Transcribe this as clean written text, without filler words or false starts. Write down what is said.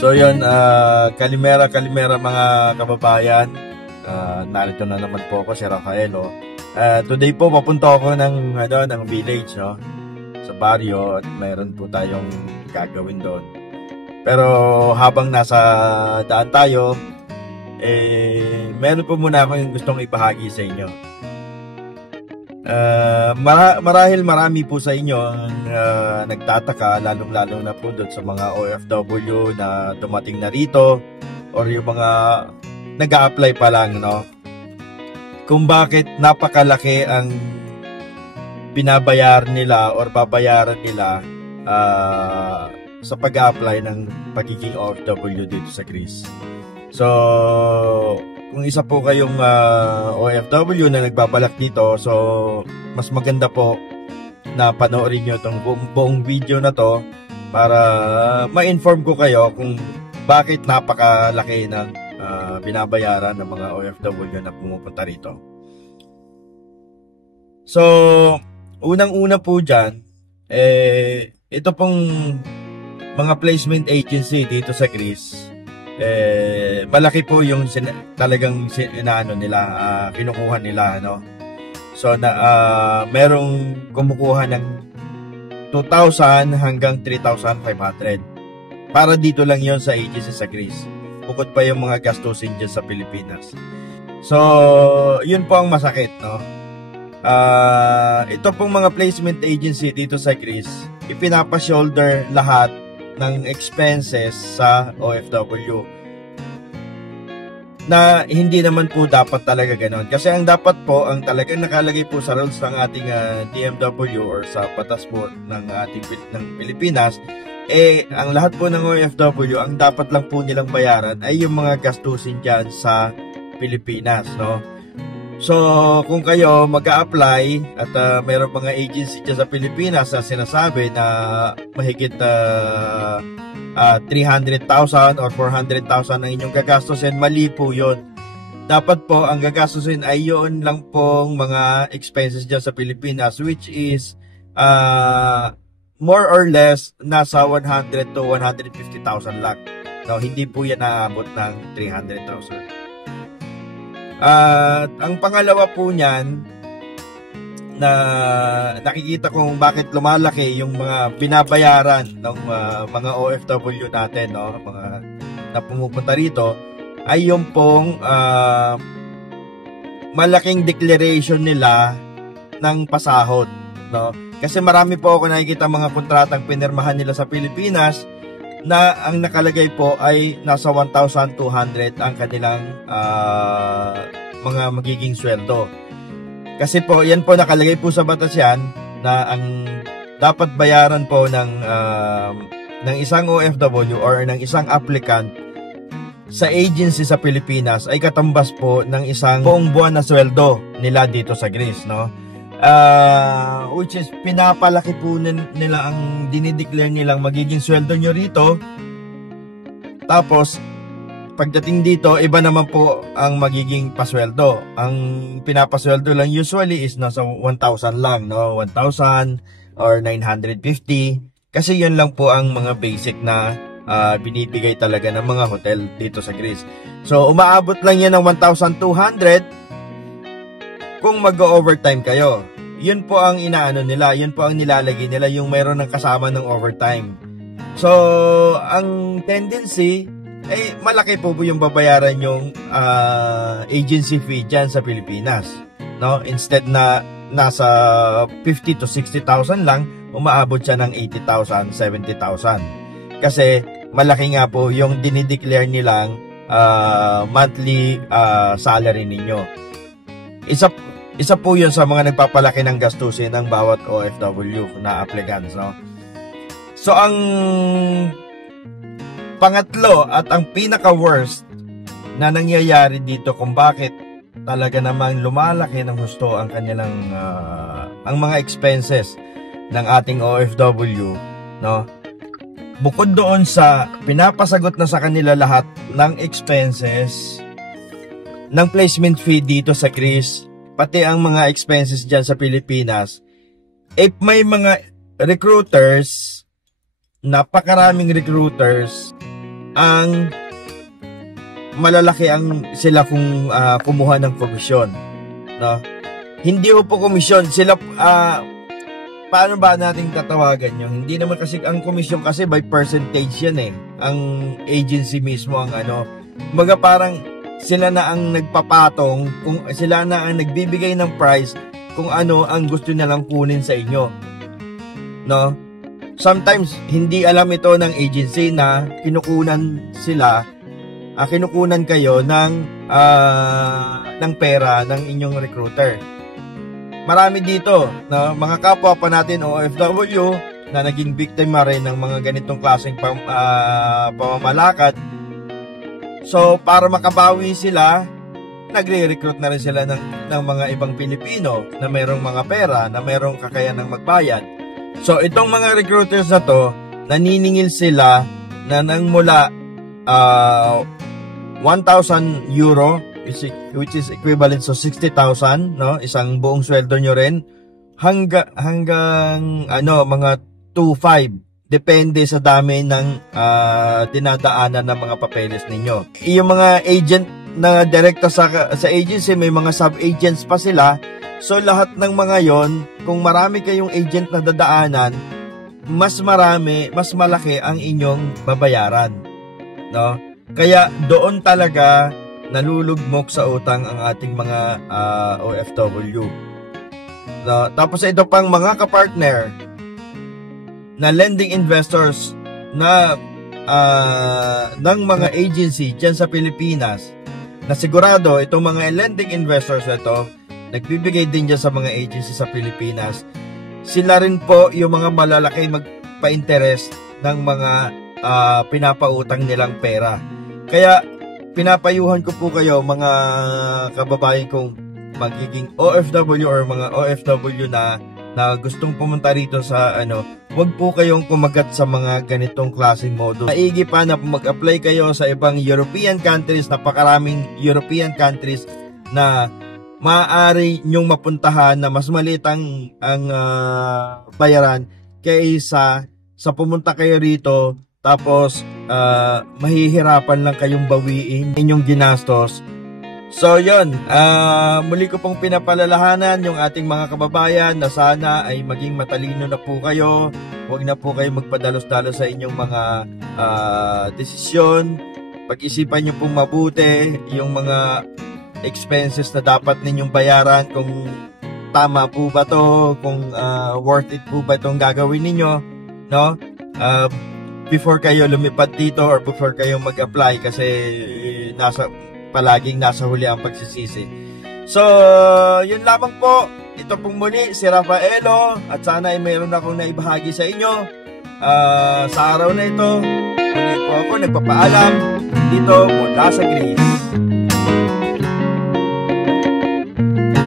So yun, kalimera mga kababayan. Narito na naman po ako, si Rafael. Today po papunta ako ng village, no? Sa baryo, at mayroon po tayong gagawin doon. Pero habang nasa daan tayo, meron po muna ako yung gustong ibahagi sa inyo. Marahil marami po sa inyo ang nagtataka, lalong-lalo na po doon sa mga OFW na dumating na rito or yung mga nag-a-apply pa lang, no? Kung bakit napakalaki ang binabayar nila or babayaran nila sa pag-a-apply ng pagiging OFW dito sa Greece. So, kung isa po kayong OFW na nagbabalak dito, so mas maganda po na panoorin nyo itong buong video na to para ma-inform ko kayo kung bakit napakalaki ng binabayaran ng mga OFW na pumupunta rito. So, unang-una po dyan, ito pong mga placement agency dito sa Greece, malaki po yung talagang inaano nila, kinukuha nila, no? So merong kumukuha ng 2,000 hanggang 3,500 para dito lang yon sa agency sa Greece, bukod pa yung mga gastusin dyan sa Pilipinas. So yun po ang masakit, no? Ito pong mga placement agency dito sa Greece, ipinapa-shoulder lahat ng expenses sa OFW, na hindi naman po dapat talaga ganoon. Kasi ang dapat po, ang talagang nakalagay po sa rules ng ating DMW or sa batas po ng ating ng Pilipinas, ang lahat po ng OFW, ang dapat lang po nilang bayaran ay yung mga gastusin dyan sa Pilipinas, no? So, kung kayo mag-a-apply at mayroong mga agency dyan sa Pilipinas na sinasabi na mahigit 300,000 or 400,000 ang inyong gagastusin, mali po yun. Dapat po ang gagastusin ay yun lang pong mga expenses dyan sa Pilipinas, which is more or less nasa 100 to 150,000 lang. No, hindi po yan naabot ng 300,000. At ang pangalawa po niyan na nakikita kong bakit lumalaki yung mga binabayaran ng mga OFW natin, no, mga na pumupunta rito, ay yung pong malaking declaration nila ng pasahod, no? Kasi marami po ako nakikita mga kontratang pinirmahan nila sa Pilipinas na ang nakalagay po ay nasa 1,200 ang kanilang mga magiging sweldo. Kasi po, yan po nakalagay po sa batas yan na ang dapat bayaran po ng isang OFW or ng isang applicant sa agency sa Pilipinas ay katambas po ng isang buong buwan na sweldo nila dito sa Greece, no? Which is pinapalaki po nila ang dinideclare nilang magiging sweldo nyo rito. Tapos pagdating dito, iba naman po ang magiging pasweldo. Ang pinapasweldo lang usually is nasa 1,000 lang, no? 1,000 or 950. Kasi yun lang po ang mga basic na binibigay talaga ng mga hotel dito sa Greece. So umaabot lang yan ng 1,200 kung mag-overtime kayo. Yun po ang inaano nila, yun po ang nilalagay nila, yung mayroon ng kasama ng overtime. So, ang tendency, malaki po yung babayaran yung agency fee dyan sa Pilipinas, no? Instead na nasa 50 to 60,000 lang, umaabot siya ng 80,000, 70,000. Kasi malaki nga po yung dinideclare nilang monthly salary ninyo. Isa po yun sa mga nagpapalaki ng gastusin ng bawat OFW na applicants, no? So, ang pangatlo at ang pinaka-worst na nangyayari dito kung bakit talaga namang lumalaki ng husto ang kanilang ang mga expenses ng ating OFW, no? Bukod doon sa pinapasagot na sa kanila lahat ng expenses ng placement fee dito sa Greece, pati ang mga expenses dyan sa Pilipinas, may mga recruiters, napakaraming recruiters ang malalaki ang sila kung kumuha ng komisyon, no? Hindi po komisyon sila, paano ba natin tatawagan yun? Hindi naman kasi ang komisyon kasi by percentage yan eh. Ang agency mismo ang mga parang sila na ang nagpapatong, kung sila na ang nagbibigay ng price kung ano ang gusto nilang kunin sa inyo, no? Sometimes hindi alam ito ng agency na kinukunan kayo ng pera ng inyong recruiter. Marami dito na mga kapwa pa natin OFW na naging biktima rin ng mga ganitong klaseng pamamalakad. So para makabawi sila, nagre-recruit na rin sila ng mga ibang Pilipino na merong mga pera, na merong kakayanang magbayad. So itong mga recruiters na to, naniningil sila na nang mula 1,000 euro, which is equivalent to 60,000, no? Isang buong sweldo nyo rin, hanggang mga 2,500. Depende sa dami ng dinadaanan ng mga papeles ninyo. Yung mga agent na direkta sa agency, may mga sub-agents pa sila. So lahat ng mga yon, kung marami kayong agent na dadaanan, mas malaki ang inyong babayaran, no? Kaya doon talaga nalulugmok sa utang ang ating mga OFW. No? Tapos ito pang mga kapartner na lending investors na ng mga agency dyan sa Pilipinas, na sigurado itong mga lending investors ito nagbibigay din dyan sa mga agency sa Pilipinas. Sila rin po yung mga malalaki magpa-interest ng mga pinapautang nilang pera. Kaya pinapayuhan ko po kayo, mga kababayan kong magiging OFW or mga OFW na gustong pumunta rito sa wag po kayong kumagat sa mga ganitong klaseng modus. Maigi pa na mag-apply kayo sa ibang European countries, napakaraming European countries na maaari nyong mapuntahan na mas maliit ang bayaran kaysa sa pumunta kayo rito tapos mahihirapan lang kayong bawiin inyong ginastos. So yun, muli ko pong pinapalalahanan yung ating mga kababayan na sana ay maging matalino na po kayo. Huwag na po kayo magpadalos-dalos sa inyong mga desisyon. Pag-isipan nyo pong mabuti yung mga expenses na dapat ninyong bayaran, kung tama po ba to, kung worth it po ba itong gagawin ninyo, no? Before kayo lumipad dito or before kayo mag-apply, kasi palaging nasa huli ang pagsisisi. So, yun lamang po. Ito pong muli si Rafaelo, at sana ay mayroon akong naibahagi sa inyo sa araw na ito. Muli po ako nagpapaalam dito mula sa Greece.